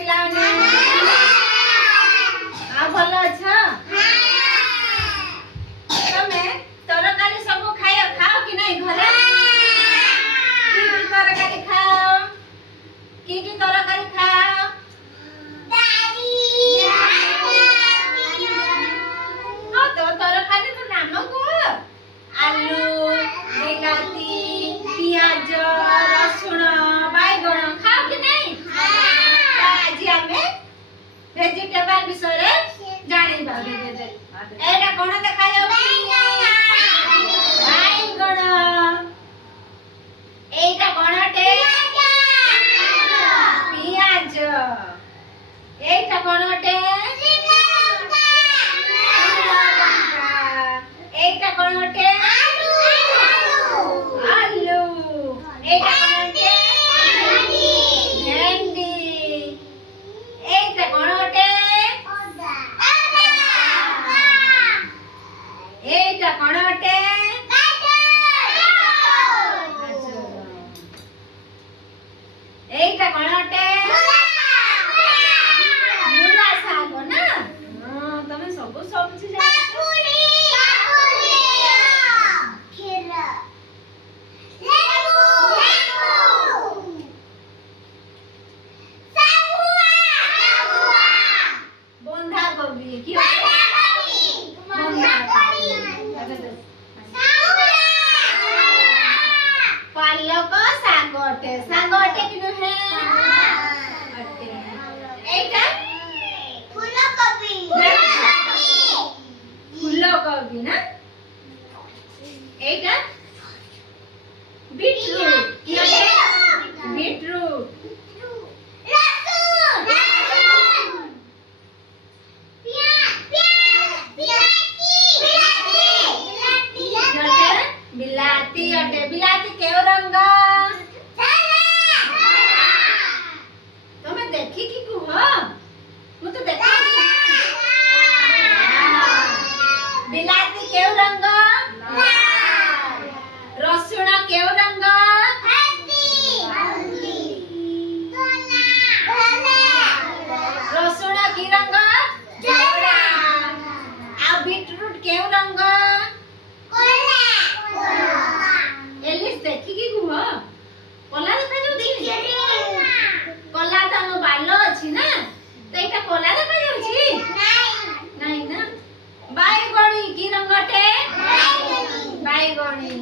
पिलाने आ भल अछ तमे तरकारी सब खाओ कि नहीं घरे की तरकारी खाओ की तरकारी खाओ हाँ तो तरकारी तो नाम को आलू बिलाती पियाज रसुण बैगण खाओ कि नहीं आज आमे वेजिटेबल विषय जानिबा एटा कोन देखा जाउ बैगण एटा कोनटे पियाज एटा कोनटे एटा कोनटे आलू एटा कोनटे भेंडी एटा कोनटे एटा कोनटे एटा कोनटे मूला साग ना हां तमे सब सब्जी जानो पालक सागटे सागटे कि है अटे एटा फूलकोबी ना एटा बीटरूट बीटरूट बिलाती अटे बिलाती केव रंग तमे देखी कि कुह मु तो देखा बिलाती केव रंग रसुण केव रंग रसुण की रंग जोड़ा आ बीटरूट केव रंग एलिस देखी कि कुह कोला देखा जाउ छी कोला त हम बालो अछि ना त एटा कोला देखा जाउ छी नहीं ना बैगणी की रंगटे बैगणी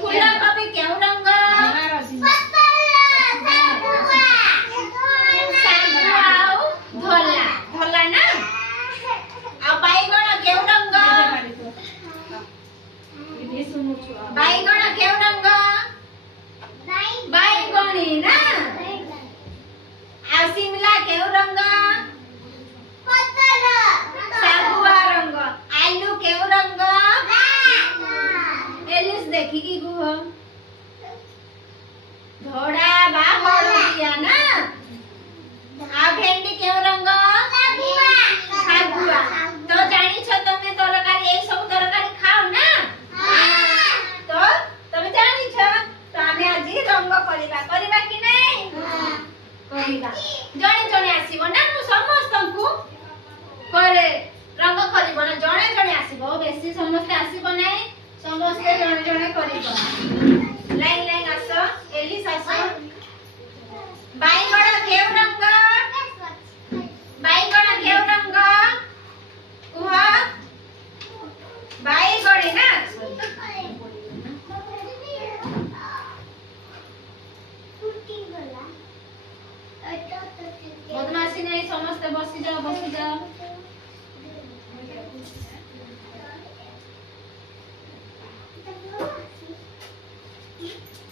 फूलकोबी केउ रंग धोला धोला ना आ बैगण केउ रंग बैगण केउ रंग बैगणी ना आ शिमला केउ रंग सागुआ रंग आलू केउ रंग एलिस देखी कि गुह धोड़ा बा हळदिया ना आ भेंडी केउ रंग सागुआ तो जानी छ तमे तरकारी ए सब तरकारी खाओ ना तो तमे जानी छ तो आमे आज रंग करिबा कि नहीं करिबा जणे जणे आसीबो ना मु समस्तंकु करे रंग करिबो ना जणे जणे आसीबो बेसी समस्त आसीबो नाही समस्त जणे जणे करिबो लाइन लाइन आसो एलिस आसो बैगण केउ रंग बैगण केउ रंग कुह बैगणी ना बदमाशी नहीं समस्त बसी जाओ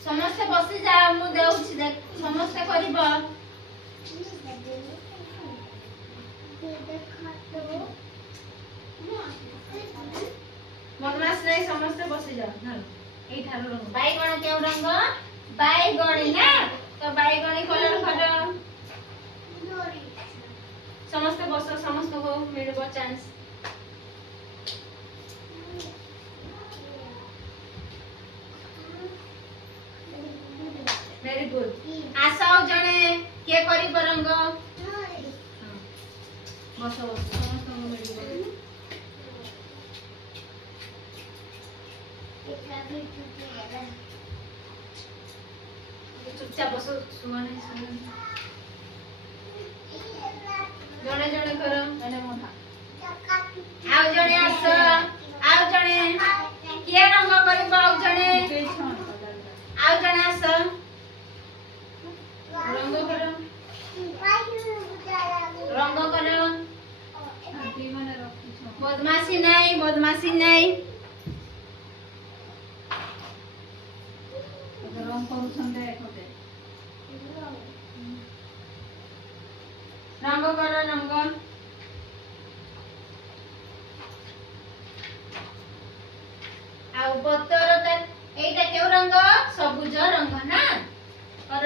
समस्त बसी जाओ मु देउछि देख समस्त करिबो बदमाश नहीं समस्त बसी जाओ ना एई थारो रंग बैगण केउ रंग बैगणी ना तो बैगणी कलर कर समस्त बस समस्त को मिलबो चांस वेरी गुड आसाओ जणे के करी परंग ବସ ବସ ସମସ୍ତଙ୍କୁ ମିଳିବ। ଚୁପଚାପ ବସ ଶୁଣନି ଶୁଣନି ଜଣେ ଜଣେ କର ଜଣେ ମୋଠା ଆଉ ଜଣେ ଆସ ଆଉ ଜଣେ କିଏ ରଙ୍ଗ କରିବ ଆଉ ଜଣେ ଆସ ରଙ୍ଗ କର ରଙ୍ଗ କର ବଦମାସି ନାହିଁ ବଦମାସି ନାହିଁ ରଙ୍ଗ କରୁଛନ୍ତି ଏପଟେ ରଙ୍ଗ କର ରଙ୍ଗ ଆଉ ପତର এইটা কেউ রঙ সবুজ রঙ না কর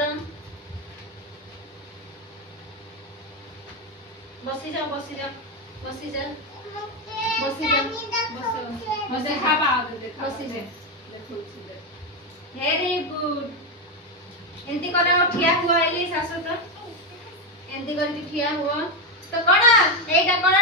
বসি যাও বসি যাও বসি যাও বসি যাও বসো বসে খাবা বসি যাও ভেরি গুড এন্তি করে ঠিয়া হুয়া এলি শাশু তো এন্তি করে ঠিয়া হুয়া তো কোন এইটা কোন